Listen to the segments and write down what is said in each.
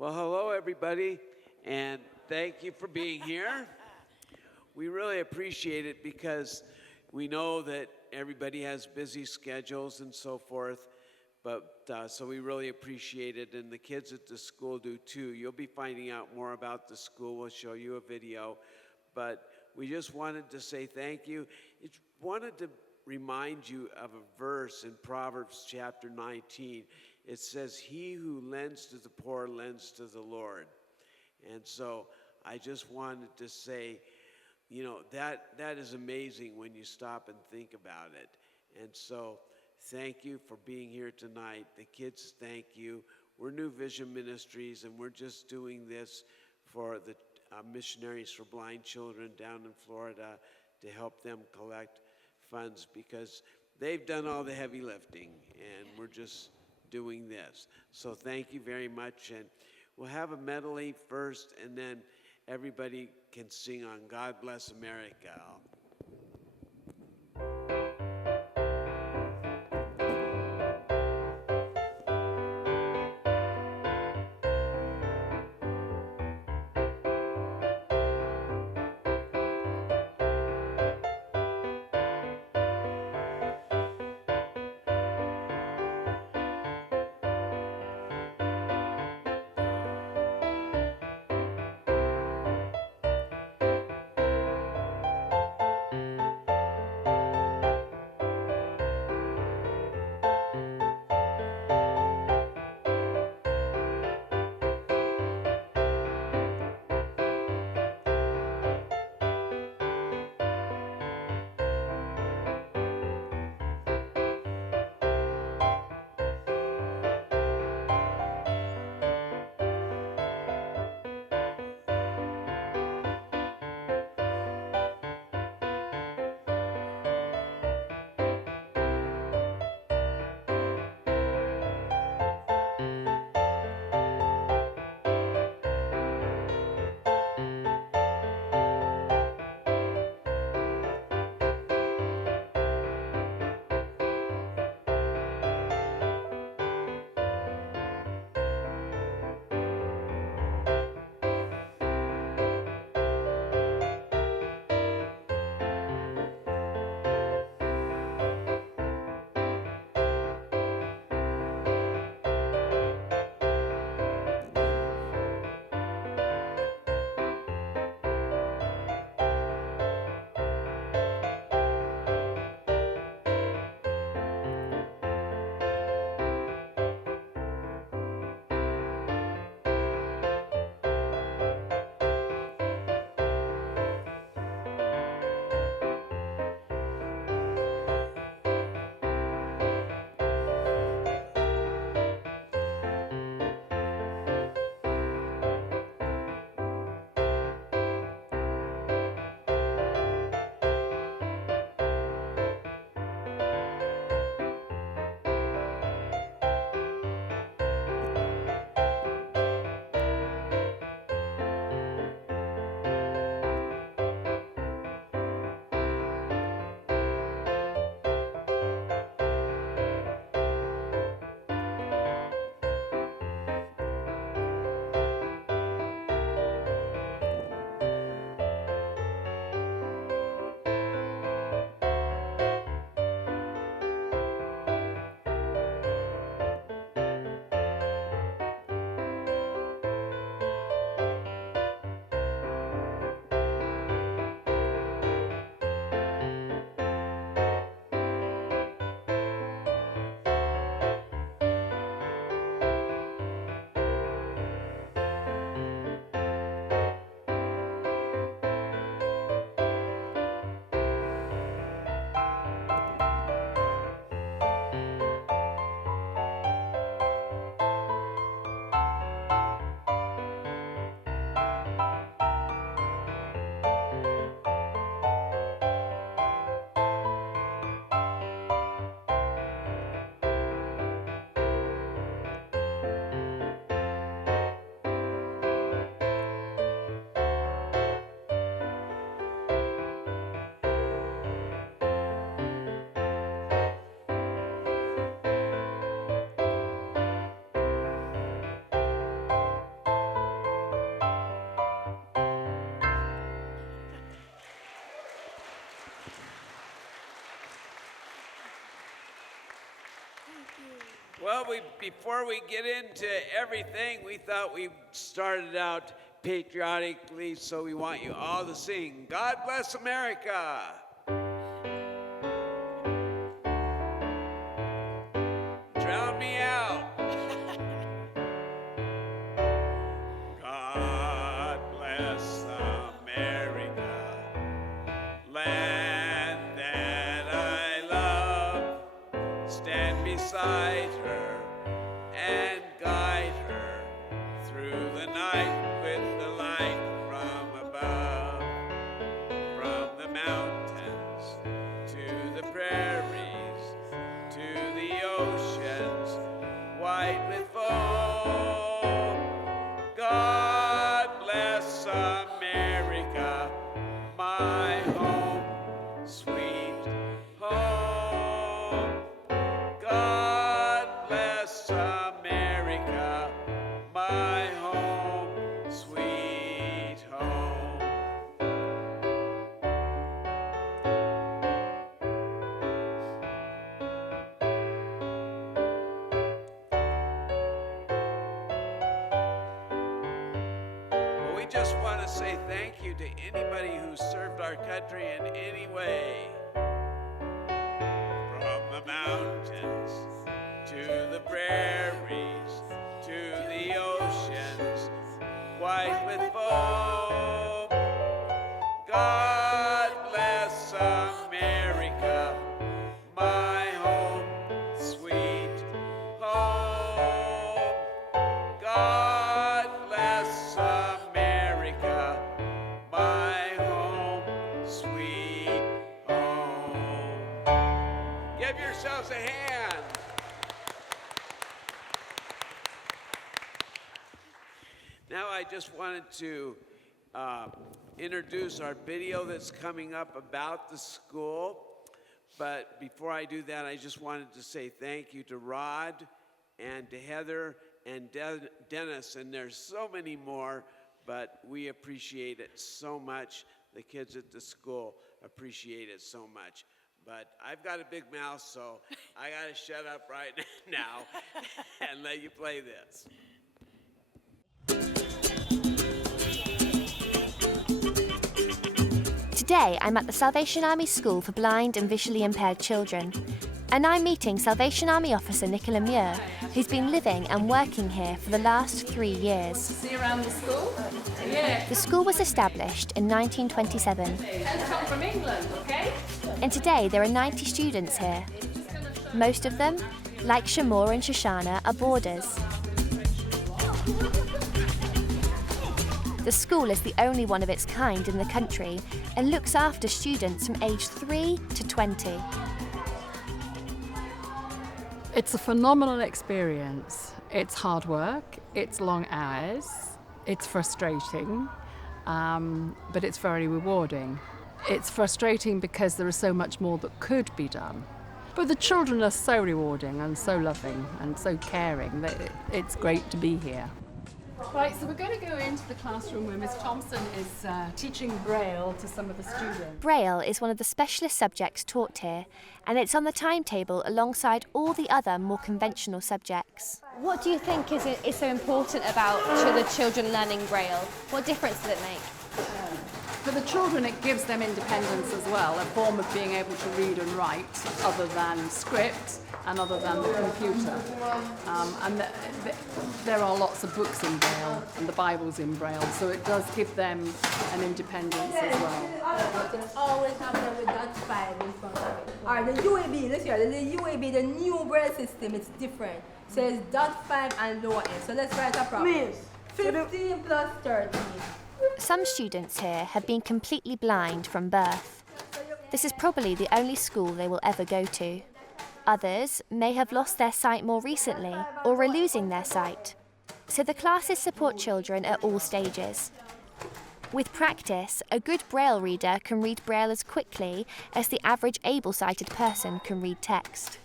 Well, hello, everybody, and thank you for being here. We really appreciate it because we know that everybody has busy schedules and so forth, but so we really appreciate it, and the kids at the school do too. You'll be finding out more about the school. We'll show you a video, but we just wanted to say thank you. It wanted to remind you of a verse in Proverbs chapter 19. It says, "He who lends to the poor lends to the Lord." And so I just wanted to say, that is amazing when you stop and think about it. And so thank you for being here tonight. The kids, thank you. We're New Vision Ministries, and we're just doing this for the Missionaries for Blind Children down in Florida to help them collect funds because they've done all the heavy lifting, and we're just doing this. So thank you very much, and we'll have a medley first, and then everybody can sing on God Bless America. Well, before we get into everything, we thought we started out patriotically, so we want you all to sing, God Bless America. Drown me out. God bless America, land that I love. Stand beside her and guide her through the night with the light from above. From the mountains to the prairies to the oceans white with foam. God bless America, my home, sweet home. God bless America, my home, sweet home. Well, we just want to say thank you to anybody who served our country in any way. From the mountains to the prairies to the oceans white with foam. God bless America, my home, sweet home. God bless America, my home, sweet home. Give yourselves a hand. Now I just wanted to introduce our video that's coming up about the school. But before I do that, I just wanted to say thank you to Rod and to Heather and Dennis, and there's so many more, but we appreciate it so much. The kids at the school appreciate it so much. But I've got a big mouth, so I got to shut up right now and let you play this. Today, I'm at the Salvation Army School for Blind and Visually Impaired Children, and I'm meeting Salvation Army officer Nicola Muir, who's been living and working here for the last 3 years. See around the school? Yeah. The school was established in 1927, And come from England, okay? and today there are 90 students here. Most of them, like Shamor and Shoshana, are boarders. The school is the only one of its kind in the country and looks after students from age 3 to 20. It's a phenomenal experience. It's hard work, it's long hours, it's frustrating, but it's very rewarding. It's frustrating because there is so much more that could be done. But the children are so rewarding and so loving and so caring that it's great to be here. Right, so we're going to go into the classroom where Miss Thompson is teaching Braille to some of the students. Braille is one of the specialist subjects taught here, and it's on the timetable alongside all the other more conventional subjects. What do you think is so important about the children learning Braille? What difference does it make? For the children, it gives them independence as well, a form of being able to read and write other than script and other than the computer. There are lots of books in Braille and the Bible's in Braille, so it does give them an independence as well. Always happen with that 5 in front of it. Alright, the UAB, let's hear the UAB, the new Braille system, it's different. So it's .5 and lower end. So let's write a problem. 15 plus 13. Some students here have been completely blind from birth. This is probably the only school they will ever go to. Others may have lost their sight more recently or are losing their sight. So the classes support children at all stages. With practice, a good Braille reader can read Braille as quickly as the average able-sighted person can read text.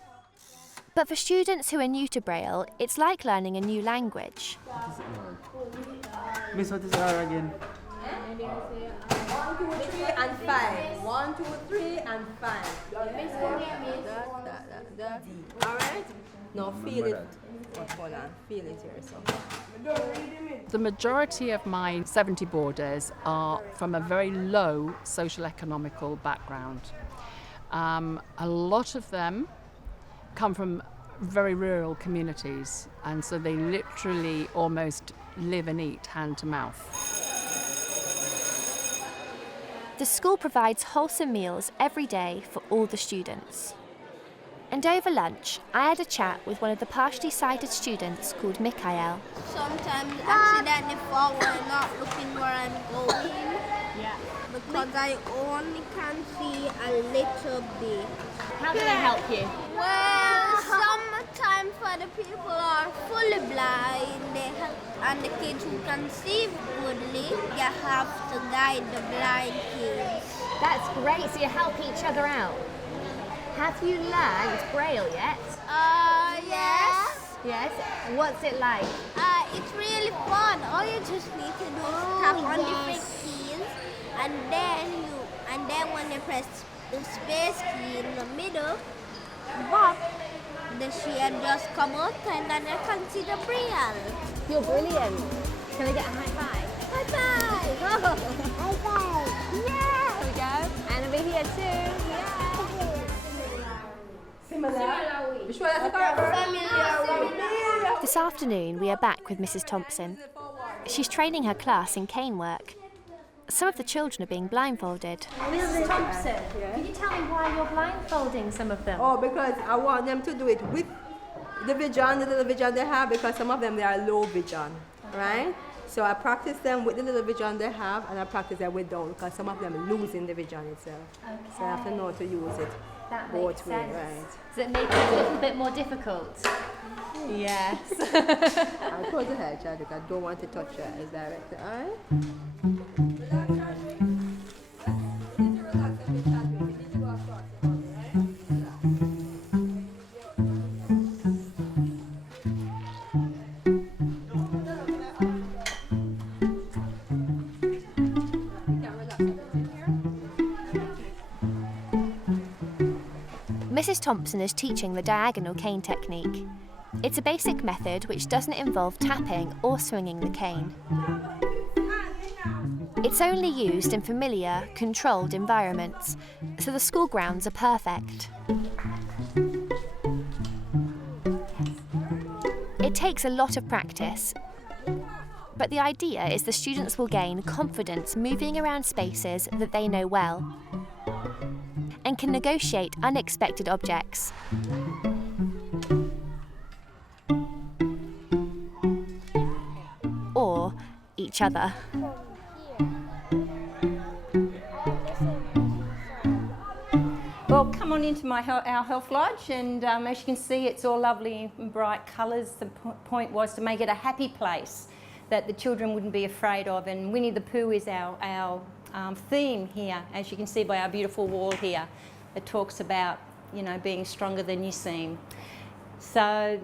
But for students who are new to Braille, it's like learning a new language. Miss, what is R again? 1, 2, 3, and 5. 1, 2, 3, and 5. Alright? No, feel it. Oh, hold on, feel it here. So. The majority of my 70 boarders are from a very low social economical background. A lot of them come from very rural communities, and so they literally almost live and eat hand to mouth. The school provides wholesome meals every day for all the students. And over lunch, I had a chat with one of the partially sighted students called Mikhail. Sometimes accidentally fall when I'm not looking where I'm going. Yeah. Because I only can see a little bit. How can I help you? Well, sometimes for the people who are fully blind, they help, and the kids who can see goodly, you have to guide the blind kids. That's great, so you help each other out. Have you learned Braille yet? Yes. Yes. What's it like? It's really fun. All you just need to do is tap on different keys, and then when you press the space key in the middle, but the shade just come out, and then you can see the Braille. You're brilliant. Can I get a high five? High five! High five! Yeah! Here we go. And over here too. Yeah. This afternoon, we are back with Mrs. Thompson. She's training her class in cane work. Some of the children are being blindfolded. Mrs. Thompson, can you tell me why you're blindfolding some of them? Oh, because I want them to do it with the little vision they have, because some of them, they are low vision, right? So I practice them with the little vision they have, and I practice them without, because some of them are losing the vision itself. Okay. So I have to know to use it. That both makes ways, sense. right. Does it make it a little bit more difficult? Yes. I'll close the hair, child, because I don't want to touch your eyes directly, alright? Mrs. Thompson is teaching the diagonal cane technique. It's a basic method which doesn't involve tapping or swinging the cane. It's only used in familiar, controlled environments, so the school grounds are perfect. It takes a lot of practice, but the idea is the students will gain confidence moving around spaces that they know well and can negotiate unexpected objects. Or each other. Well, come on into our health lodge, and as you can see, it's all lovely and bright colours. The point was to make it a happy place that the children wouldn't be afraid of, and Winnie the Pooh is our theme here, as you can see by our beautiful wall here. It talks about, being stronger than you seem. So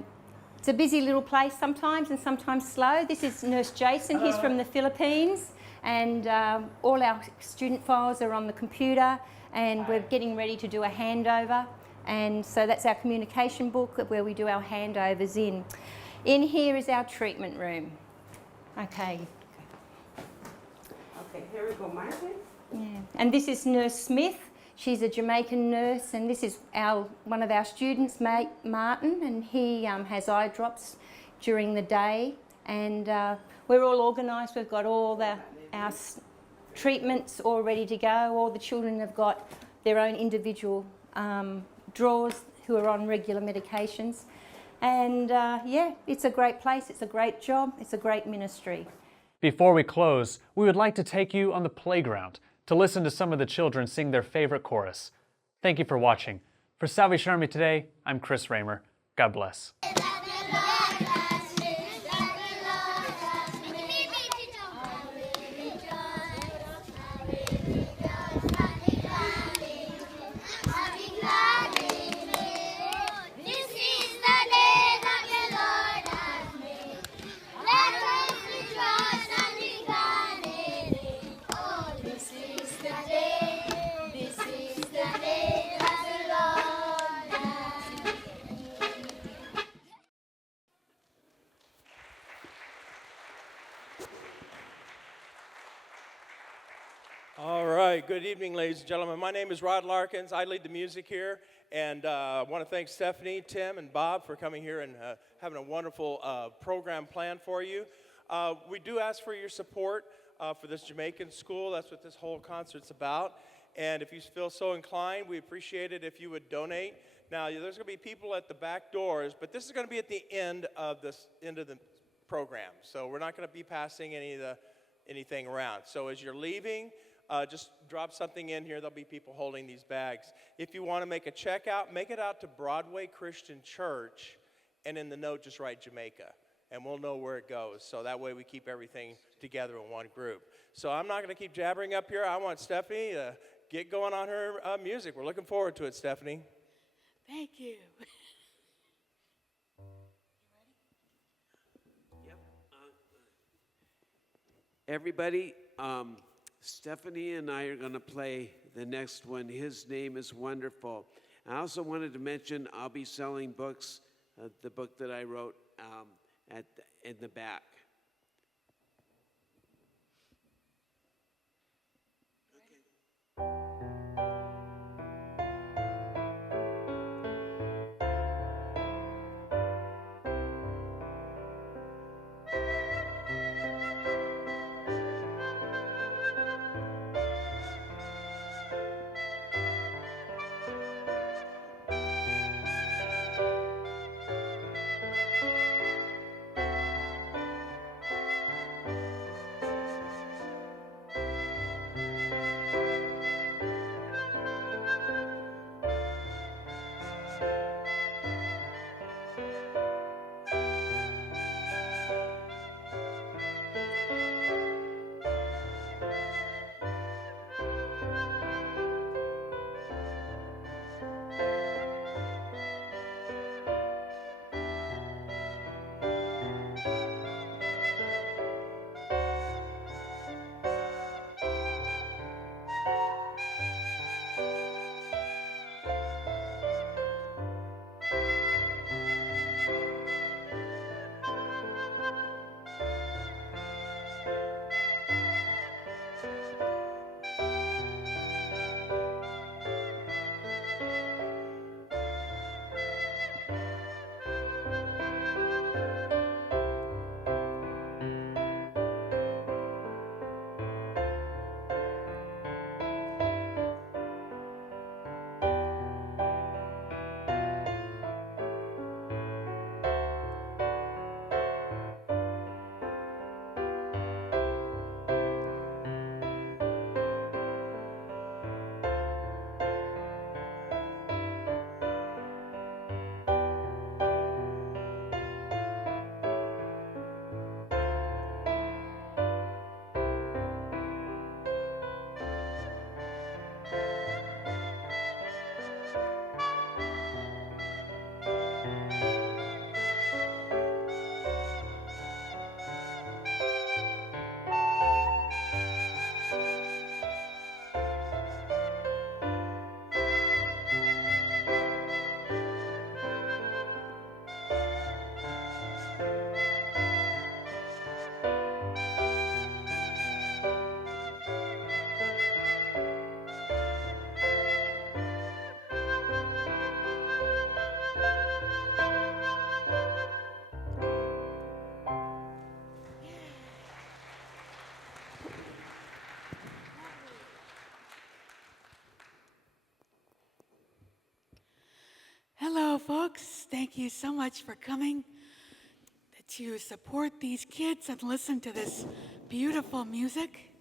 it's a busy little place sometimes, and sometimes slow. This is Nurse Jason. He's from the Philippines, and all our student files are on the computer, and we're getting ready to do a handover. And so that's our communication book where we do our handovers in. In here is our treatment room. Okay. Okay, here we go, Martin. Yeah. And this is Nurse Smith. She's a Jamaican nurse, and this is one of our students, Martin, and he has eye drops during the day. And we're all organised. We've got all our treatments all ready to go. All the children have got their own individual drawers who are on regular medications. And it's a great place. It's a great job. It's a great ministry. Before we close, we would like to take you on the playground to listen to some of the children sing their favorite chorus. Thank you for watching. For Salvation Army Today, I'm Chris Raymer. God bless. All right, good evening, ladies and gentlemen. My name is Rod Larkins. I lead the music here, and I want to thank Stephanie, Tim, and Bob for coming here and having a wonderful program planned for you. We do ask for your support for this Jamaican school. That's what this whole concert's about. And if you feel so inclined, we appreciate it if you would donate. Now, there's going to be people at the back doors, but this is going to be at the end of the program. So we're not going to be passing anything around. So as you're leaving, just drop something in here. There'll be people holding these bags. If you want to make a check out, make it out to Broadway Christian Church, and in the note, just write Jamaica, and we'll know where it goes. So that way we keep everything together in one group. So I'm not going to keep jabbering up here. I want Stephanie to get going on her music. We're looking forward to it, Stephanie. Thank you. Everybody, Stephanie and I are going to play the next one. His Name is Wonderful. I also wanted to mention I'll be selling books, the book that I wrote in the back. Hello, folks. Thank you so much for coming to support these kids and listen to this beautiful music.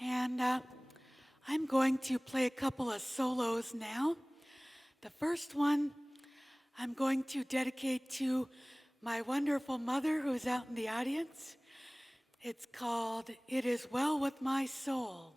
And I'm going to play a couple of solos now. The first one I'm going to dedicate to my wonderful mother who's out in the audience. It's called It Is Well With My Soul.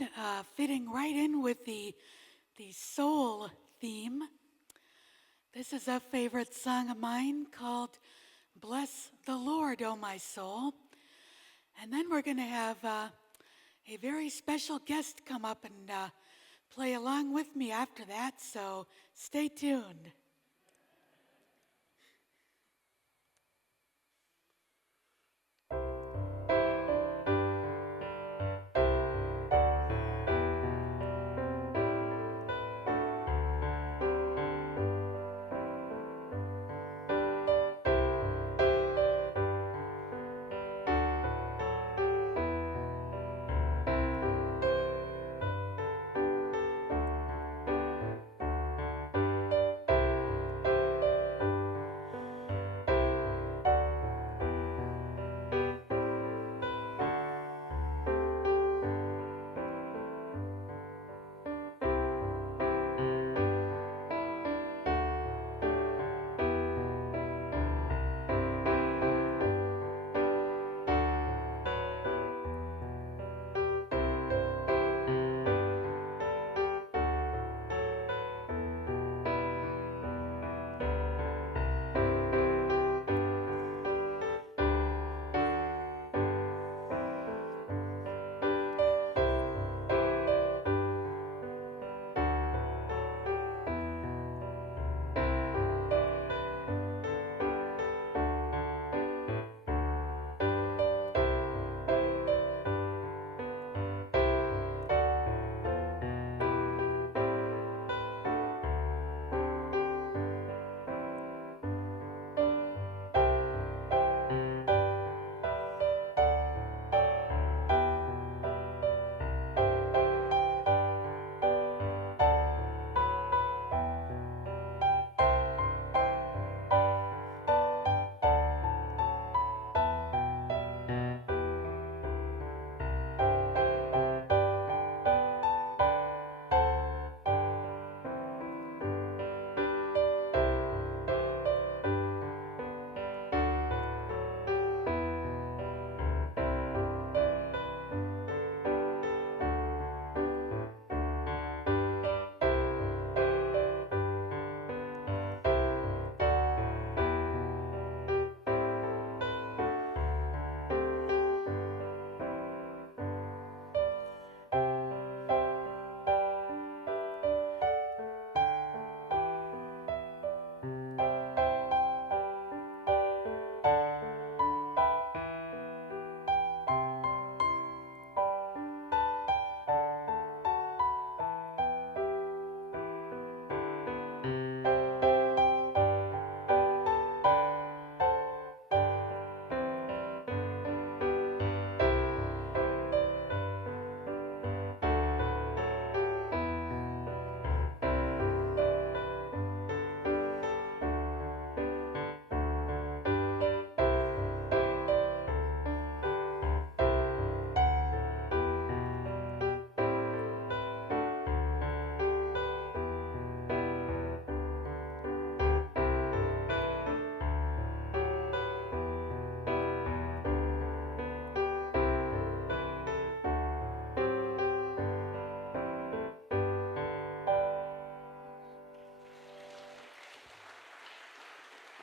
and fitting right in with the soul theme, this is a favorite song of mine called Bless the Lord, O My Soul. And then we're going to have a very special guest come up and play along with me after that, so stay tuned.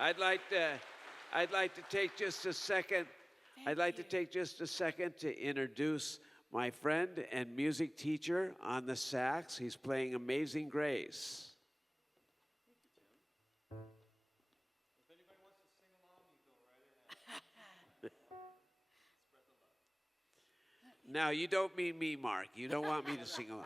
I'd like to take just a second. I'd like to take just a second to introduce my friend and music teacher on the sax. He's playing Amazing Grace. If anybody wants to sing along, you go right ahead. Now, you don't mean me, Mark. You don't want me to sing along.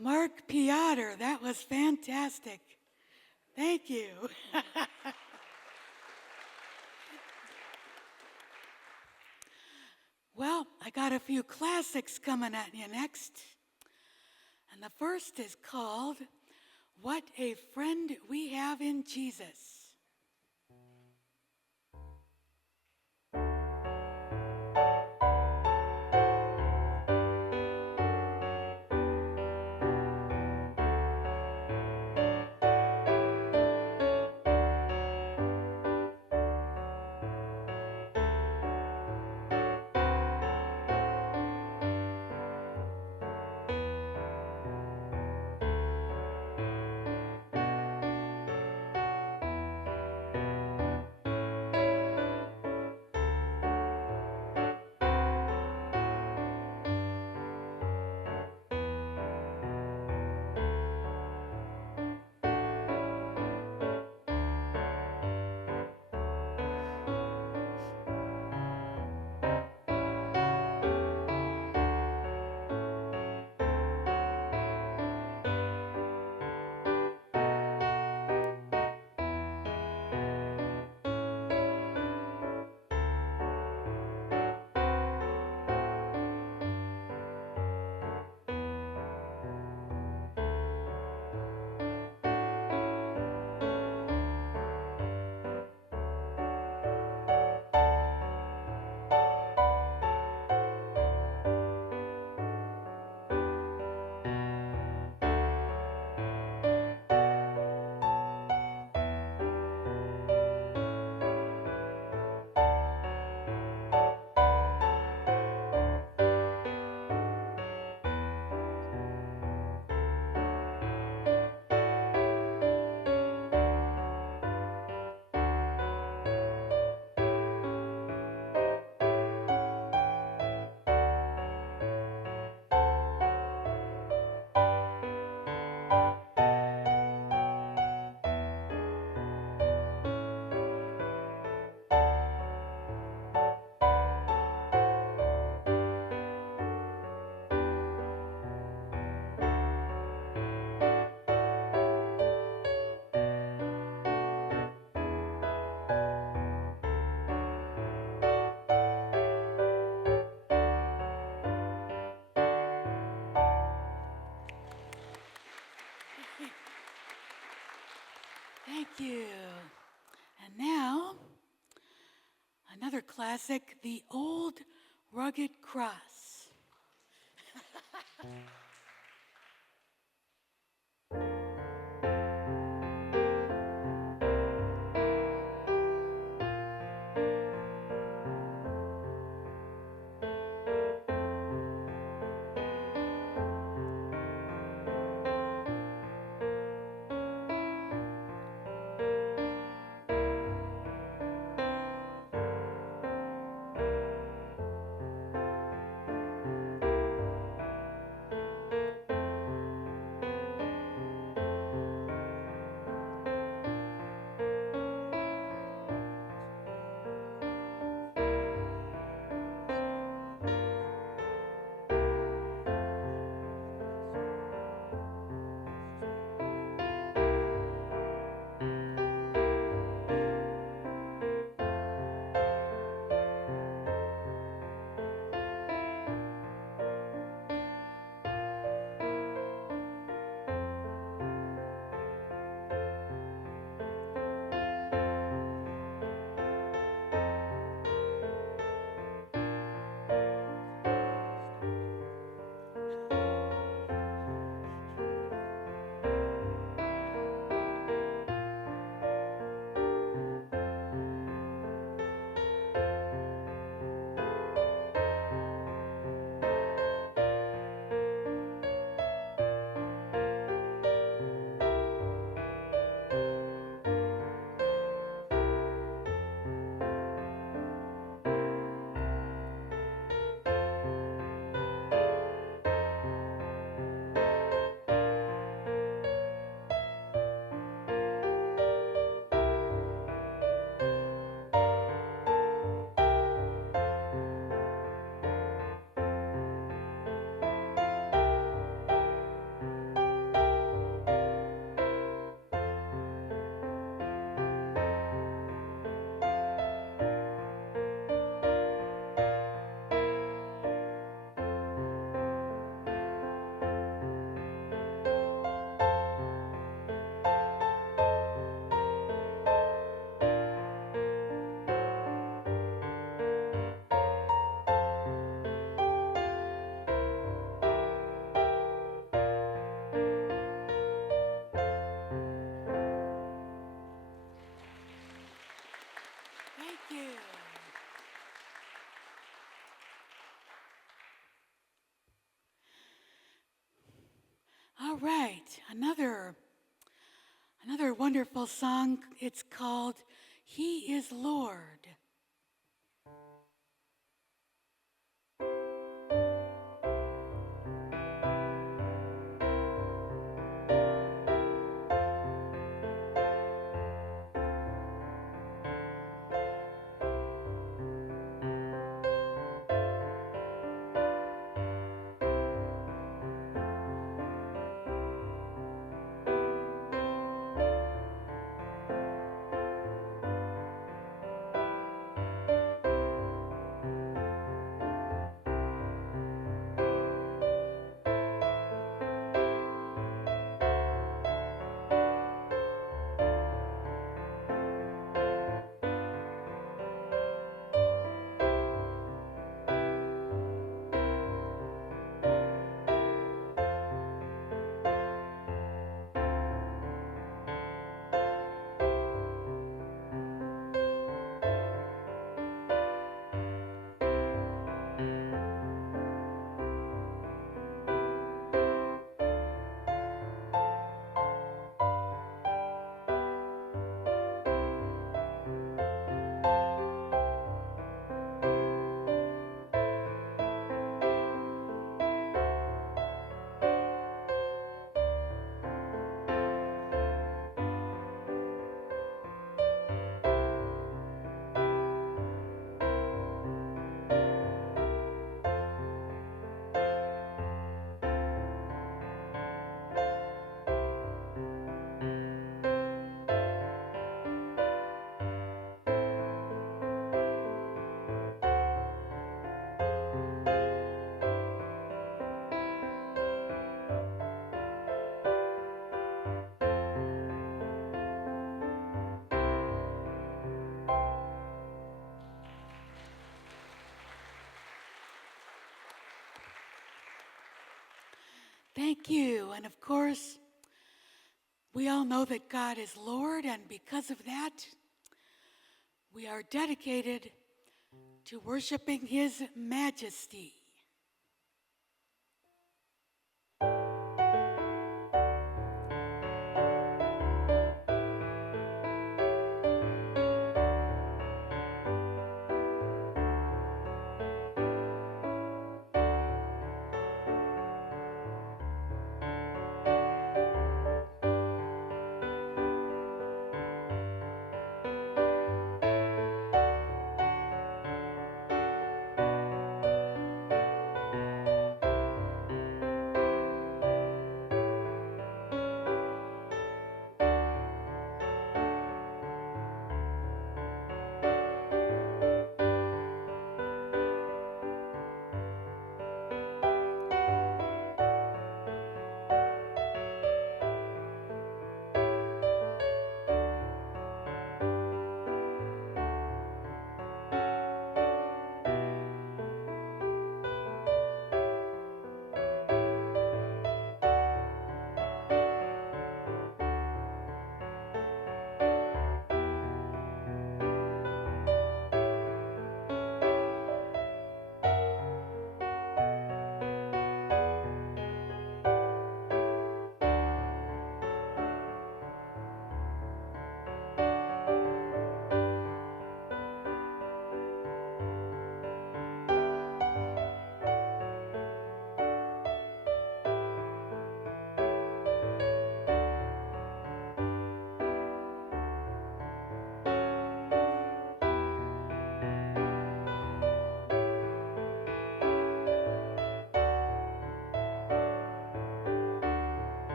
Mark Peotr, that was fantastic. Thank you. Well, I got a few classics coming at you next. And the first is called What a Friend We Have in Jesus. Thank you. And now, another classic, The Old Rugged Cross. All right, another wonderful song. It's called He is Lord. Thank you. And of course, we all know that God is Lord, and because of that, we are dedicated to worshiping His majesty.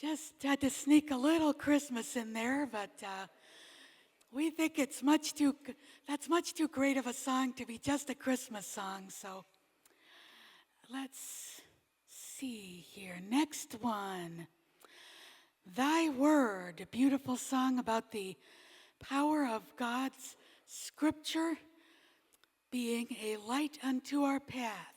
Just had to sneak a little Christmas in there, but we think that's much too great of a song to be just a Christmas song. So let's see here. Next one. Thy Word, a beautiful song about the power of God's scripture being a light unto our path.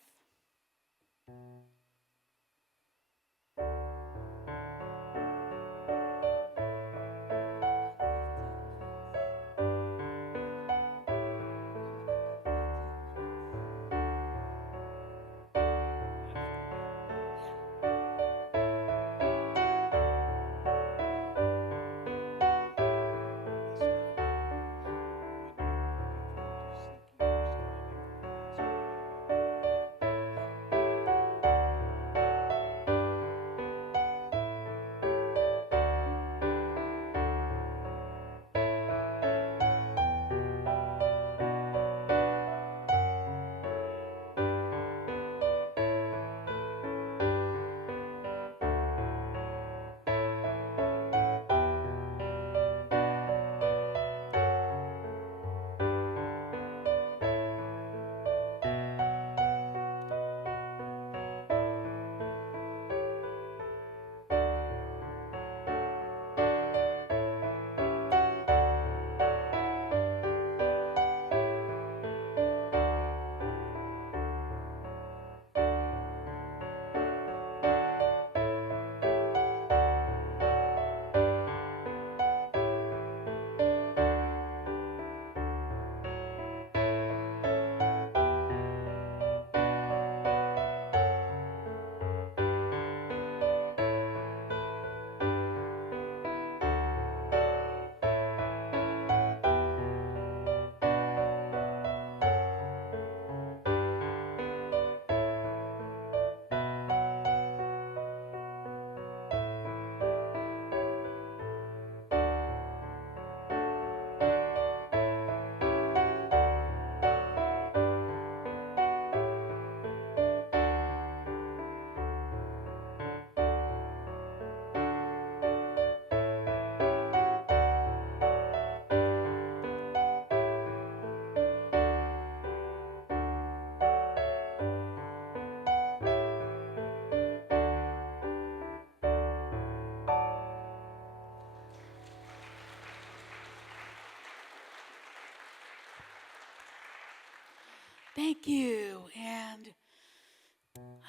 Thank you. And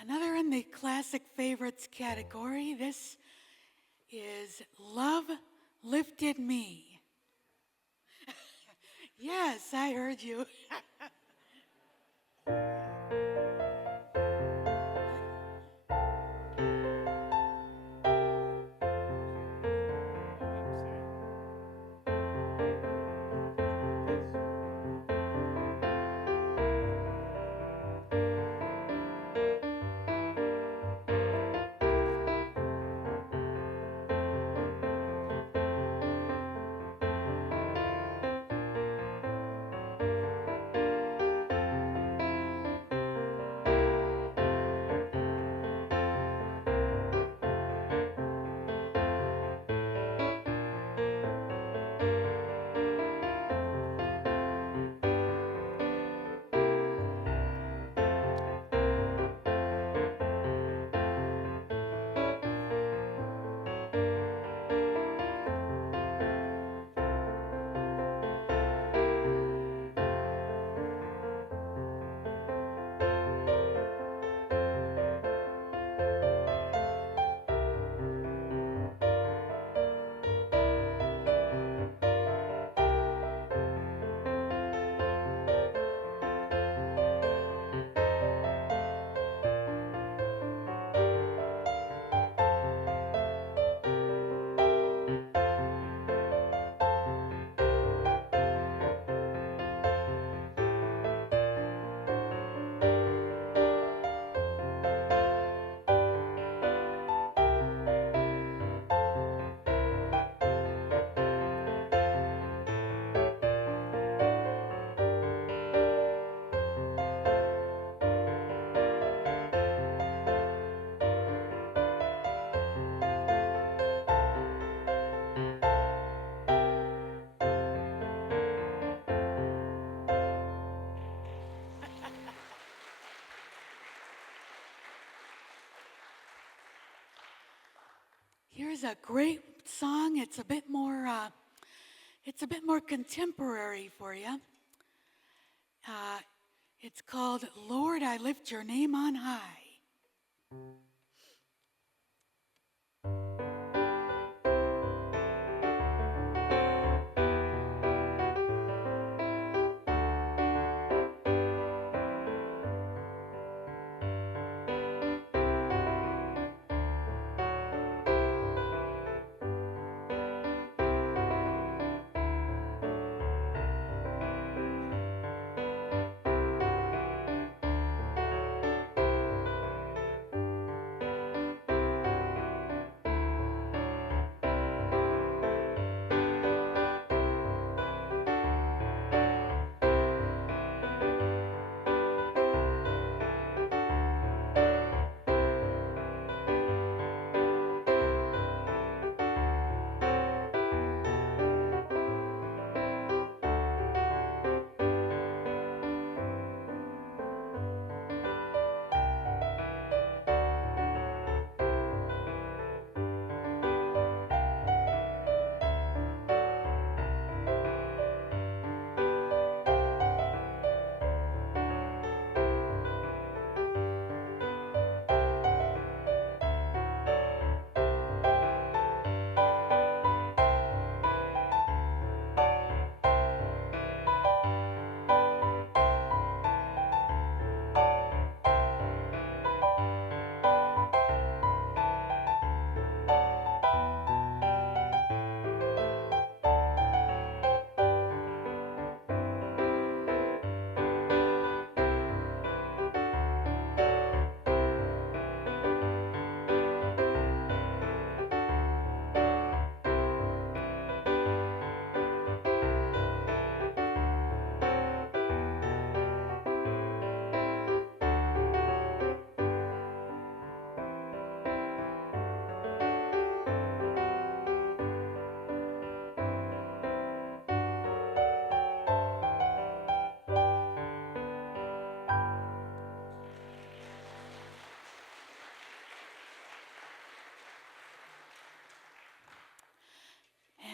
another in the classic favorites category, this is Love Lifted Me. Yes, I heard you. Here's a great song. It's a bit more contemporary for you. It's called Lord, I Lift Your Name on High.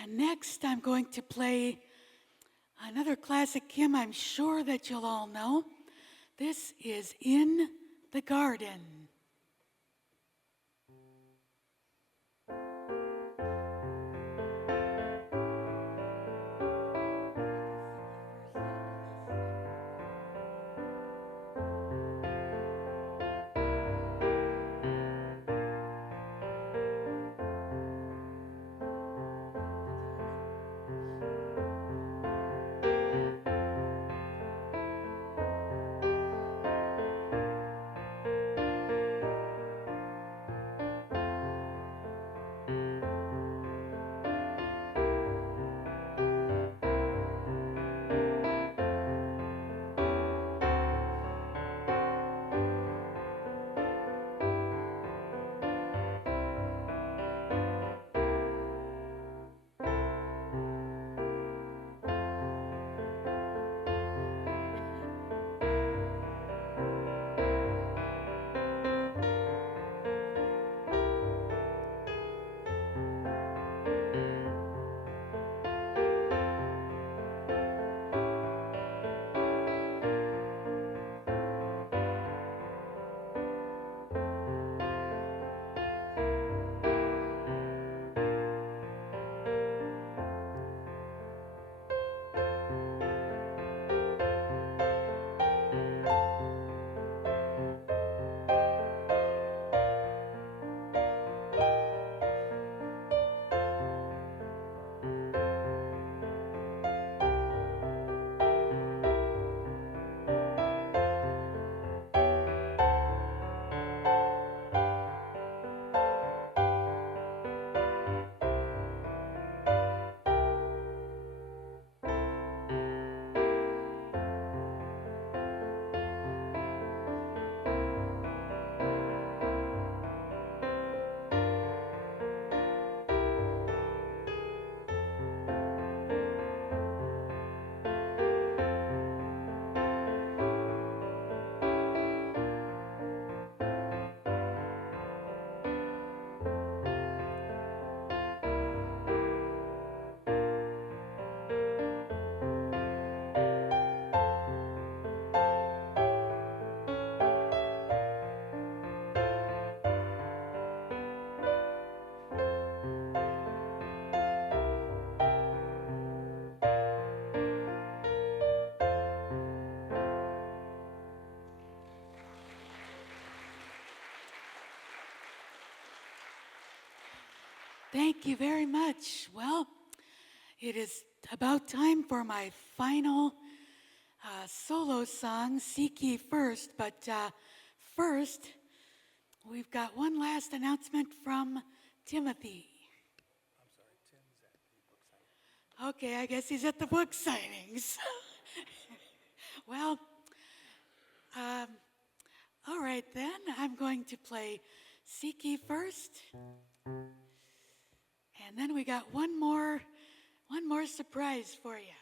And next, I'm going to play another classic hymn I'm sure that you'll all know. This is In the Garden. Thank you very much. Well, it is about time for my final solo song, Seek Ye First. But first, we've got one last announcement from Timothy. I'm sorry, Tim's at the book signing. Okay, I guess he's at the book signings. Well, all right then. I'm going to play Seek Ye First. And then we got one more surprise for you.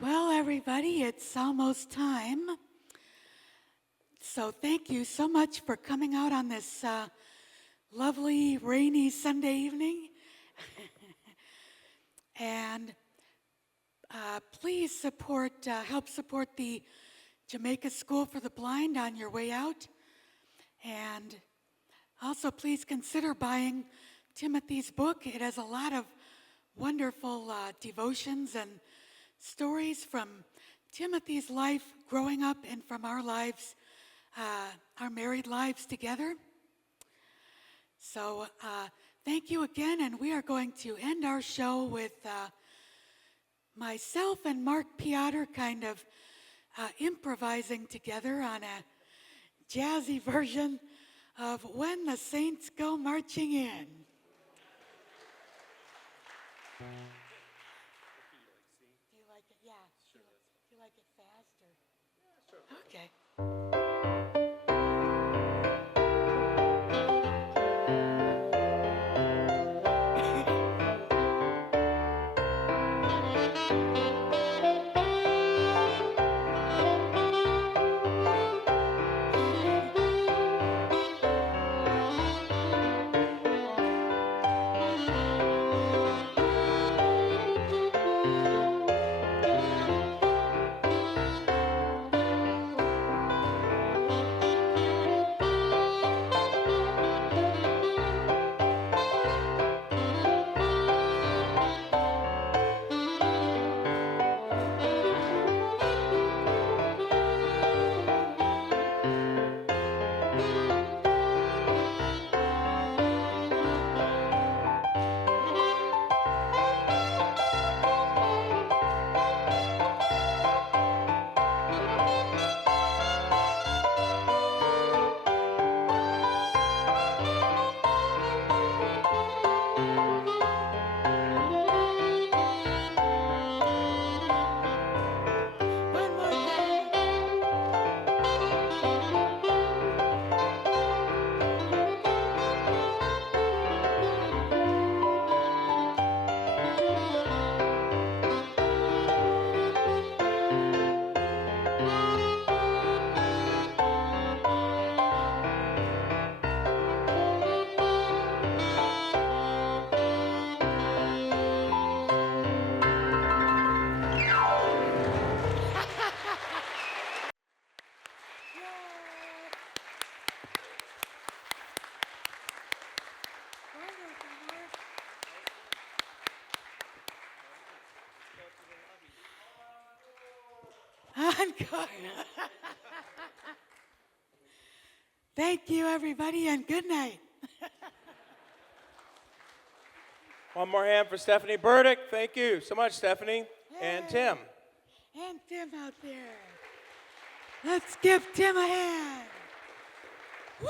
Well, everybody, it's almost time. So thank you so much for coming out on this lovely, rainy Sunday evening. And please help support the Jamaica School for the Blind on your way out. And also, please consider buying Timothy's book. It has a lot of wonderful devotions and stories from Timothy's life growing up and from our lives, our married lives together. So thank you again, and we are going to end our show with myself and Mark Peotr kind of improvising together on a jazzy version of When the Saints Go Marching In. Okay. Encore. Thank you, everybody, and good night. One more hand for Stephanie Burdick. Thank you so much, Stephanie. And Tim. And Tim out there. Let's give Tim a hand. Woo!